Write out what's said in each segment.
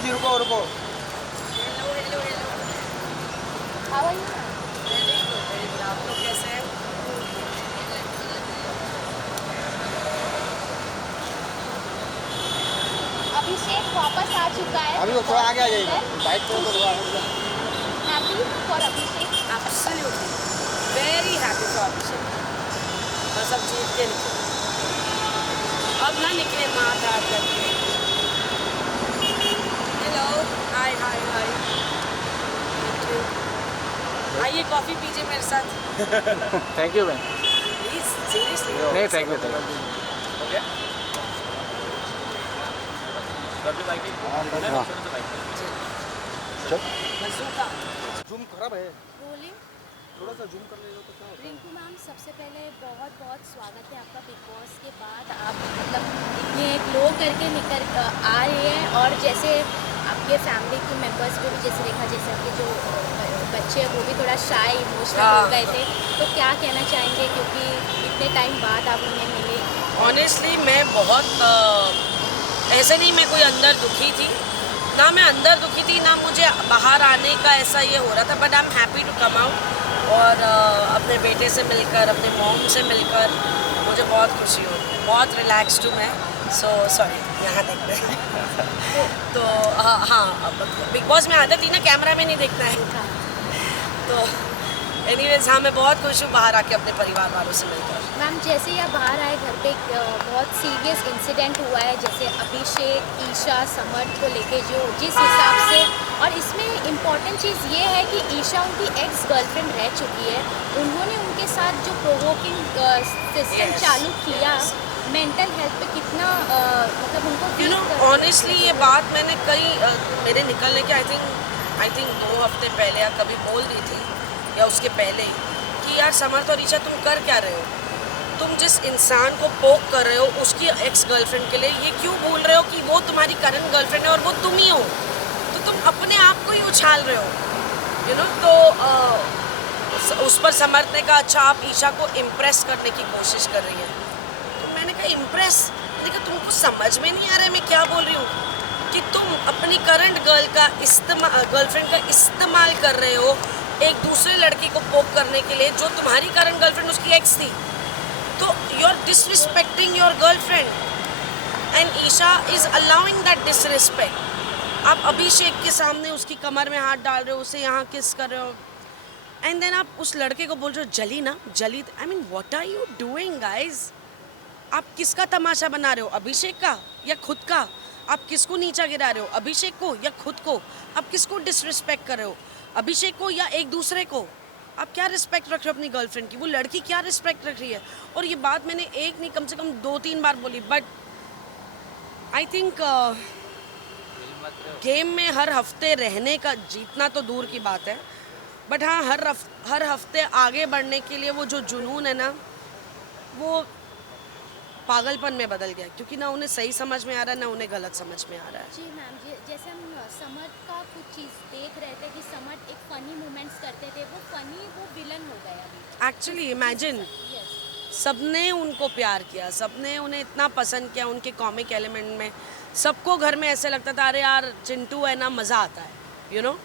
जी रुको रुको। How are you? Very good. आप लोग कैसे हैं? अभिषेक वापस आ चुका है। अभी वो थोड़ा आगे आ जाइएगा, बाइक पे तो थोड़ा happy for Abhishek. Absolutely very happy for Abhishek. बस अब जीत के निकले, अब ना निकले माँ धार करके। Hello, hi hi hi. आइए कॉफ़ी पीजिए मेरे साथ thank you ma'am. Please, seriously. नहीं थैंक यू थैंक यू। मज़ूका। जूम खराब है, रोलिंग। थोड़ा सा जूम कर लेगा तो क्या होता है? रिंकू मैम, सबसे पहले बहुत बहुत स्वागत है आपका बिग बॉस के बाद। आप मतलब इतने ग्लो करके निकल आ रहे हैं, और जैसे आपके फैमिली के मेंबर्स को भी जैसे देखा, जैसे आपके जो बच्चे हैं वो भी थोड़ा शाय इमोशनल हो गए थे, तो क्या कहना चाहेंगे, क्योंकि इतने टाइम बाद आप उन्हें मिले? ऑनेस्टली मैं बहुत ऐसे नहीं मैं कोई अंदर दुखी थी, ना मैं अंदर दुखी थी, ना मुझे बाहर आने का ऐसा ये हो रहा था, but I am happy to come out और अपने बेटे से मिलकर, अपने मॉम से मिलकर मुझे बहुत खुशी होती है, बहुत रिलैक्स्ड हूँ मैं। सो सॉरी, यहाँ देखते हैं तो हाँ, बिग बॉस में आदत थी ना कैमरा में नहीं देखना है, तो एनीवेज हाँ मैं बहुत खुश हूँ बाहर आके अपने परिवार वालों से मिलकर। मैम, जैसे ही आप बाहर आए, घर पे एक बहुत सीरियस इंसिडेंट हुआ है, जैसे अभिषेक, ईशा, समर को लेके जो जिस हिसाब से, और इसमें इम्पॉर्टेंट चीज़ ये है कि ईशा उनकी एक्स गर्लफ्रेंड रह चुकी है, उन्होंने उनके साथ जो प्रोवोकिंग सिस्टम चालू किया, मेंटल हेल्थ पे कितना मतलब उनको यू नो ऑनेस्टली ये बात मैंने कई मेरे निकलने के आई थिंक 2 हफ्ते पहले या कभी बोल दी थी, या उसके पहले ही, कि यार समर्थ और ईशा तुम कर क्या रहे हो, तुम जिस इंसान को पोक कर रहे हो उसकी एक्स गर्लफ्रेंड के लिए ये क्यों बोल रहे हो कि वो तुम्हारी करंट गर्लफ्रेंड है और वो तुम ही हो, तो तुम अपने आप को ही उछाल रहे हो, यू नो। तो उस पर समर्थ ने कहा अच्छा आप ईशा को इम्प्रेस करने की कोशिश कर रही है, तो मैंने कहा इम्प्रेस, मैंने कहा तुमको समझ में नहीं आ रहा है मैं क्या बोल रही हूँ, कि तुम अपनी करंट गर्लफ्रेंड का इस्तेमाल कर रहे हो एक दूसरे लड़की को पोक करने के लिए जो तुम्हारी करंट गर्लफ्रेंड उसकी एक्स थी, तो you are disrespecting your girlfriend and Isha is allowing that disrespect. आप अभिषेक के सामने उसकी कमर में हाथ डाल रहे हो, उसे यहाँ किस कर रहे हो, एंड देन आप उस लड़के को बोल रहे हो जली ना जली। I mean what are you doing guys? आप किसका तमाशा बना रहे हो, अभिषेक का या खुद का? आप किसको नीचा गिरा रहे हो, अभिषेक को या खुद को? आप किसको डिसरिस्पेक्ट कर रहे हो, अभिषेक को या एक दूसरे को? आप क्या रिस्पेक्ट रख रहे हो अपनी गर्लफ्रेंड की? वो लड़की क्या रिस्पेक्ट रख रही है? और ये बात मैंने एक नहीं कम से कम 2-3 बार बोली, बट आई थिंक गेम में हर हफ्ते रहने का, जीतना तो दूर की बात है, बट हाँ हर हफ्ते आगे बढ़ने के लिए वो जो जुनून है ना, वो पागलपन में बदल गया, क्योंकि ना उन्हें सही समझ में आ रहा है ना उन्हें गलत समझ में आ रहा है। जी मैम, जैसे हम समर्थ का कुछ चीज़ देख रहे थे कि समर्थ एक फ़नी मोमेंट्स करते थे, वो फ़नी वो विलन हो गया अभी। Actually imagine, yes. सबने उनको प्यार किया, सबने उन्हें इतना पसंद किया उनके कॉमिक एलिमेंट में, सबको घर में ऐसे लगता था अरे यार चिंटू है ना, मज़ा आता है, you know.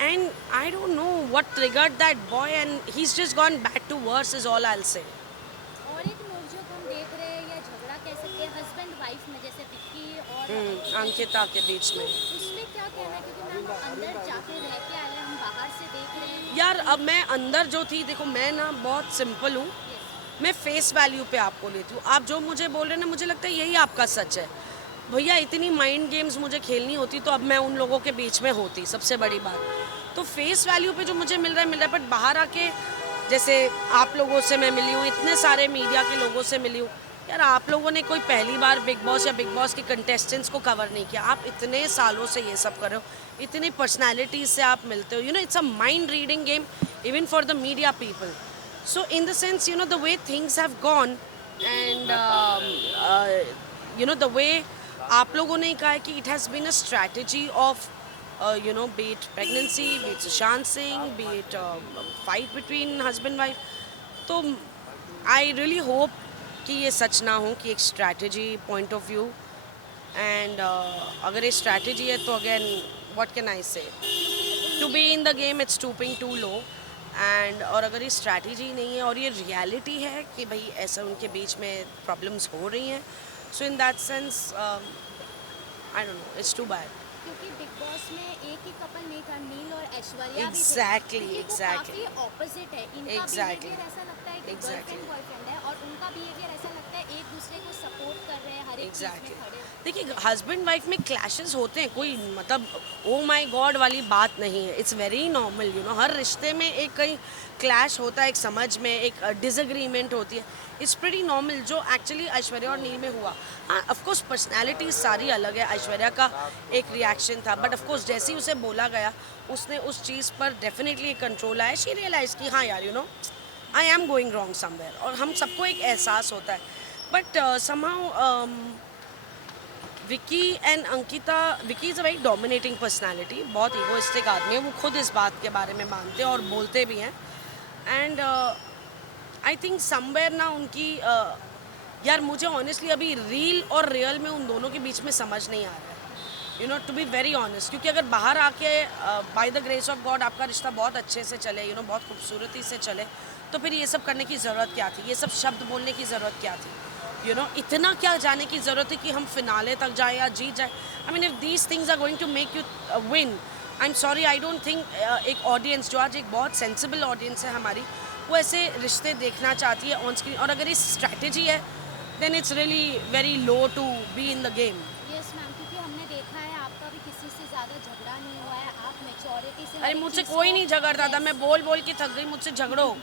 And I don't know what triggered that boy and he is just gone back to worse is all I will say. और एक नोकझोंक हम देख रहे हैं, या झगड़ा कह सकते हैं हस्बैंड वाइफ में, जैसे विक्की और अंकिता के बीच में। उसमें क्या कहना है, क्योंकि मैम अंदर जाके रह के आए हैं, हम बाहर से देख रहे हैं। यार अब मैं अंदर जो थी, देखो मैं ना बहुत सिंपल हूँ, मैं फेस वैल्यू पे आपको लेती हूँ, आप जो मुझे बोल रहे हैं ना मुझे लगता है यही आपका सच है। भैया इतनी माइंड गेम्स मुझे खेलनी होती तो अब मैं उन लोगों के बीच में होती, सबसे बड़ी बात। तो फेस वैल्यू पे जो मुझे मिल रहा है, बट बाहर आके जैसे आप लोगों से मैं मिली हूँ, इतने सारे मीडिया के लोगों से मिली हूँ, यार आप लोगों ने कोई पहली बार बिग बॉस या बिग बॉस के कंटेस्टेंट्स को कवर नहीं किया, आप इतने सालों से ये सब कर रहे हो, इतनी पर्सनैलिटीज से आप मिलते हो, you know it's a mind reading game even for the media people. So in the sense you know the way things have gone and you know the way आप लोगों ने कहा है कि it has been a strategy of you know, be it pregnancy, be it Sushant Singh, be it fight between husband wife. तो I really hope कि ये सच ना हो कि एक strategy point of view and अगर ये स्ट्रैटेजी है तो again what can I say to be in the game it's stooping too low and और अगर ये स्ट्रैटेजी नहीं है और ये रियलिटी है कि भाई ऐसा उनके बीच में प्रॉब्लम्स हो रही हैं so in that sense I don't know it's too bad क्योंकि बिग बॉस में एक ही कपल नहीं था, नील और ऐश्वर्या भी थे। Exactly, क्योंकि वो exactly. काफी ऑपोजिट है, इनका Exactly. बिहेवियर ऐसा लगता है कि Exactly. गर्लफ्रेंड बॉयफ्रेंड है और उनका बिहेवियर ऐसा लगता है एक दूसरे को सपोर्ट कर रहे हैं, हर एक चीज एग्जैक्टली में खड़े। देखिए हस्बैंड वाइफ में क्लैशेस होते हैं, कोई मतलब ओ माय गॉड वाली बात नहीं है, it's very normal you know. हर रिश्ते में एक कहीं क्लैश होता है, एक समझ में एक डिसएग्रीमेंट होती है, इट्स प्रीटी नॉर्मल जो एक्चुअली ऐश्वर्या और नील में हुआ। हाँ ऑफकोर्स पर्सनैलिटीज सारी अलग है, ऐश्वर्या का एक रिएक्शन था बट ऑफकोर्स जैसे ही उसे बोला गया उसने उस चीज़ पर डेफिनेटली कंट्रोल आया, शी रियलाइज कि हाँ यार you know I am going wrong somewhere, और हम सबको एक एहसास होता है। But somehow Vicky and Ankita, Vicky is a very dominating personality, बहुत ईगोइस्टिक आदमी है, वो खुद इस बात के बारे में मानते हैं और बोलते भी हैं। एंड आई थिंक समवेयर ना उनकी यार मुझे ऑनेस्टली अभी रील और रियल में उन दोनों के बीच में समझ नहीं आ रहा है, you know to be very honest. क्योंकि अगर बाहर आके by the grace of God आपका रिश्ता बहुत अच्छे से चले, यू नो बहुत खूबसूरती से चले, तो फिर ये सब करने की ज़रूरत क्या थी, ये सब शब्द बोलने की ज़रूरत क्या थी, यू नो इतना क्या जाने की ज़रूरत है कि हम फिनाले तक जाए या जीत जाए। I mean if these things are going to make you win, I am sorry I don't think एक ऑडियंस जो आज एक बहुत सेंसिबल ऑडियंस है हमारी, वो ऐसे रिश्ते देखना चाहती है ऑन स्क्रीन। और अगर ये स्ट्रैटेजी है then it's really very low to be in the game. Yes ma'am, क्योंकि हमने देखा है आपका भी किसी से ज़्यादा झगड़ा नहीं हुआ है, आप मैच्योरिटी से अरे मुझसे कोई नहीं झगड़ता था, मैं बोल बोल के थक गई, मुझसे झगड़ो।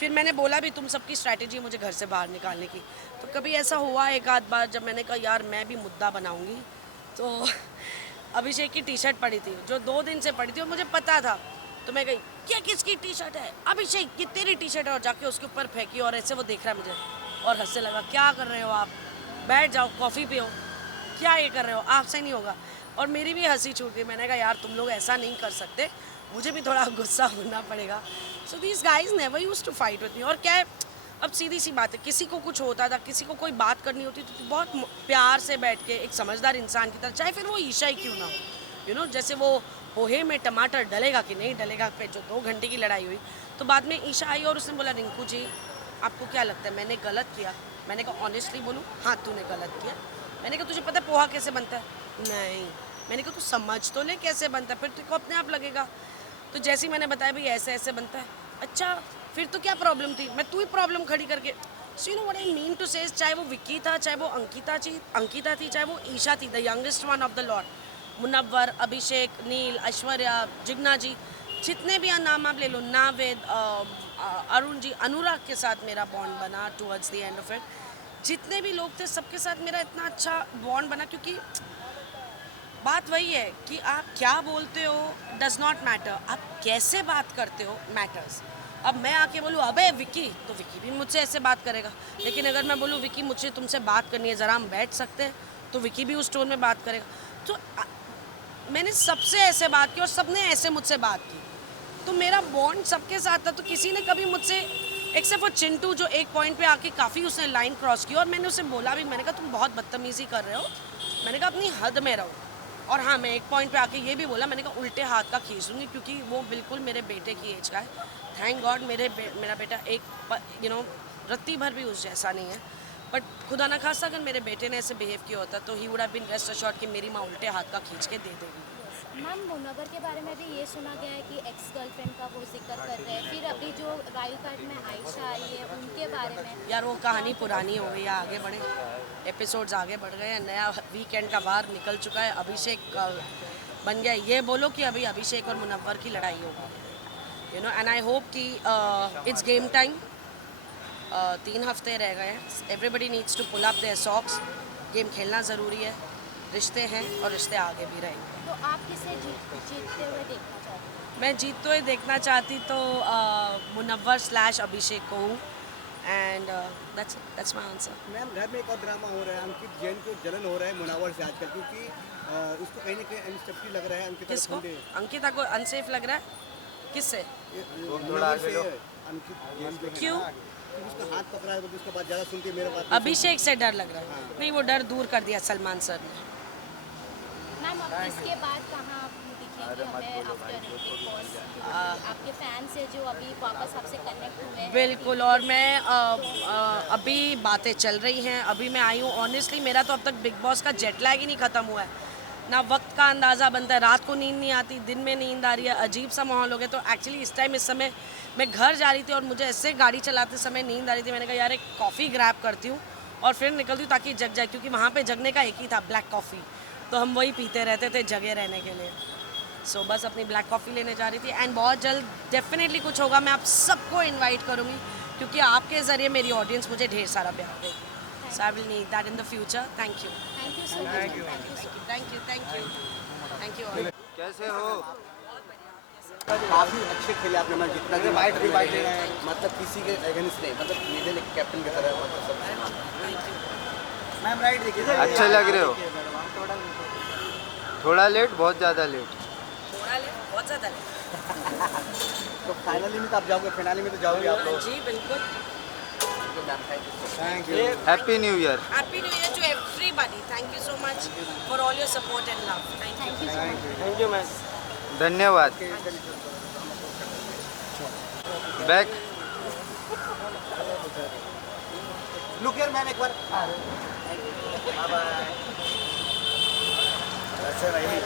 फिर मैंने बोला भी तुम सबकी स्ट्रैटेजी मुझे घर से बाहर निकालने की। तो कभी ऐसा हुआ एक आध बार जब मैंने कहा यार मैं भी मुद्दा बनाऊंगी, तो अभिषेक की टी शर्ट पड़ी थी जो 2 दिन से पड़ी थी और मुझे पता था, तो मैं गई क्या किसकी टी शर्ट है, अभिषेक की तेरी टी शर्ट है, और जाके उसके ऊपर फेंकी और ऐसे वो देख रहा है मुझे और हंसने लगा, क्या कर रहे हो आप, बैठ जाओ कॉफ़ी पियो, क्या ये कर रहे हो, आपसे नहीं होगा। और मेरी भी हंसी छूट गई, मैंने कहा यार तुम लोग ऐसा नहीं कर सकते, मुझे भी थोड़ा गुस्सा होना पड़ेगा। So these guys never use to fight with me. और क्या है, अब सीधी सी बात है, किसी को कुछ होता था, किसी को कोई बात करनी होती तो बहुत प्यार से बैठ के एक समझदार इंसान की तरह, चाहे फिर वो ईशा ही क्यों ना हो, यू नो जैसे वो पोहे में टमाटर डलेगा कि नहीं डलेगा पे जो 2 घंटे की लड़ाई हुई, तो बाद में ईशा आई और उसने बोला रिंकू जी आपको क्या लगता है मैंने गलत किया। मैंने कहा ऑनेस्टली बोलूँ, हाँ तूने गलत किया। मैंने कहा तुझे पता है पोहा कैसे बनता है, नहीं। मैंने कहा तू समझ तो ले कैसे बनता है, फिर तुझको अपने आप लगेगा। तो जैसे ही मैंने बताया भाई ऐसे ऐसे बनता है, अच्छा फिर तो क्या प्रॉब्लम थी, मैं तू ही प्रॉब्लम खड़ी करके। So you know what I mean to say, चाहे वो विक्की था, चाहे वो अंकिता थी, चाहे वो ईशा थी, the youngest one of the lot, Munawar, Abhishek, Neil, Aishwarya, Jigna ji, जितने भी नाम आप ले लो, नावेद, अरुण जी, अनुराग के साथ मेरा बॉन्ड बना towards the end of it, जितने भी लोग थे सबके साथ मेरा इतना अच्छा बॉन्ड बना। क्योंकि बात वही है कि आप क्या बोलते हो डज नॉट मैटर, आप कैसे बात करते हो मैटर्स। अब मैं आके बोलूँ अबे विक्की, तो विक्की भी मुझसे ऐसे बात करेगा, लेकिन अगर मैं बोलूँ विक्की मुझे तुमसे बात करनी है, ज़रा हम बैठ सकते हैं, तो विक्की भी उस टोन में बात करेगा। तो मैंने सबसे ऐसे बात की और सबने ऐसे मुझसे बात की, तो मेरा बॉन्ड सबके साथ था। तो किसी ने कभी मुझसे, एक्सेप्ट फॉर चिंटू जो एक पॉइंट पे आके काफ़ी उसने लाइन क्रॉस की और मैंने उसे बोला भी, मैंने कहा तुम बहुत बदतमीज़ी कर रहे हो, मैंने कहा अपनी हद में रहो। और हाँ मैं एक पॉइंट पे आके ये भी बोला, मैंने कहा उल्टे हाथ का खींच दूँगी, क्योंकि वो बिल्कुल मेरे बेटे की एज का है। थैंक गॉड मेरा बेटा एक यू नो रत्ती भर भी उस जैसा नहीं है, बट खुदा ना खास्ता अगर मेरे बेटे ने ऐसे बिहेव किया होता तो he would have been rest assured कि मेरी माँ उल्टे हाथ का खींच के दे देगी। मैम मुनव्वर के बारे में भी ये सुना गया है कि एक्स गर्लफ्रेंड का वो जिक्र कर रहे हैं, फिर अभी जो वाइल्ड कार्ड में आयशा आई है उनके बारे में। यार वो कहानी पुरानी हो गई है, आगे बढ़े, एपिसोड्स आगे बढ़ गए हैं, नया वीकेंड का वार निकल चुका है, अभिषेक बन गया। ये बोलो कि अभी अभिषेक और मुनव्वर की लड़ाई होगी, you know, and I hope कि इट्स गेम टाइम। 3 हफ्ते रह गए हैं, everybody needs to pull up their socks, game खेलना ज़रूरी है, रिश्ते हैं और रिश्ते आगे भी रहेंगे। तो आप किसे जीतते हुए देखना चाहते हैं? मैं जीतते हुए देखना चाहती तो मुनव्वर / अभिषेक को हूँ, and that's my answer. Ma'am घर में एक और ड्रामा हो रहा है, अंकित जैन को जलन हो रहा है मुनव्वर से आजकल, क्योंकि उसको कहीं ना कहीं अनसेफ्टी लग रहा है। अंकिता किसको? फंडे अंकिता को अनसेफ लग रहा है, किससे? मुनव्वर से अंकित जैन जो है क्यों? ना, कि उसका हाथ पकड़ा है तो उसके बाद ज़्यादा सुनती है मेरे बात। अभिषेक से डर लग रहा है। नहीं, वो डर दूर कर दिया सलमान सर ने। मैम अब इसके बाद कहाँ आप दिखेंगे हमें आफ्टर बिग बॉस? आपके फैंस है जो अभी वापस आपसे कनेक्ट हुए हैं। बिल्कुल, और मैं अभी बातें चल रही हैं, अभी मैं आई हूँ। ऑनेस्टली मेरा तो अब तक बिग बॉस का जेट लैग ही नहीं ख़त्म हुआ है ना। वक्त का अंदाज़ा बनता है, रात को नींद नहीं आती, दिन में नींद आ रही है, अजीब सा माहौल हो गया। तो एक्चुअली इस समय मैं घर जा रही थी और मुझे ऐसे गाड़ी चलाते समय नींद आ रही थी। मैंने कहा यार एक कॉफ़ी ग्रैब करती हूँ और फिर निकलती हूँ ताकि जग जाए, क्योंकि वहाँ पे जगने का एक ही था, ब्लैक कॉफ़ी। तो हम वही पीते रहते थे जगे रहने के लिए। सो बस अपनी ब्लैक कॉफ़ी लेने जा रही थी। एंड बहुत जल्द डेफिनेटली कुछ होगा, मैं आप सबको इन्वाइट करूँगी, क्योंकि आपके ज़रिए मेरी ऑडियंस मुझे ढेर सारा प्यार देगी। So I will need that in the future. Thank you, thank you so much. Thank you thank you, thank you, thank you. कैसे हो? काफ़ी अच्छे खेले आपने, मैं जितना भी वाइट ले रहे हैं, मतलब किसी के अगेंस्ट नहीं, मतलब मिडिल एक कैप्टन की तरह, मतलब सब। मैम राइट देखिए, अच्छे लग रहे हो। थोड़ा लेट, बहुत ज़्यादा लेट। थोड़ा ले, बहुत ज़्यादा ले। तो फाइनली में तो आप जाओगे, फाइनली में तो जाओगे आप लोग। जी बिल्कुल। Thank you. Happy new year. Happy new year to everybody. Thank you so much for all your support and love. Thank you. Thank you ma'am. धन्यवाद। बैक। लुक हियर मैम, एक बार। Bye bye.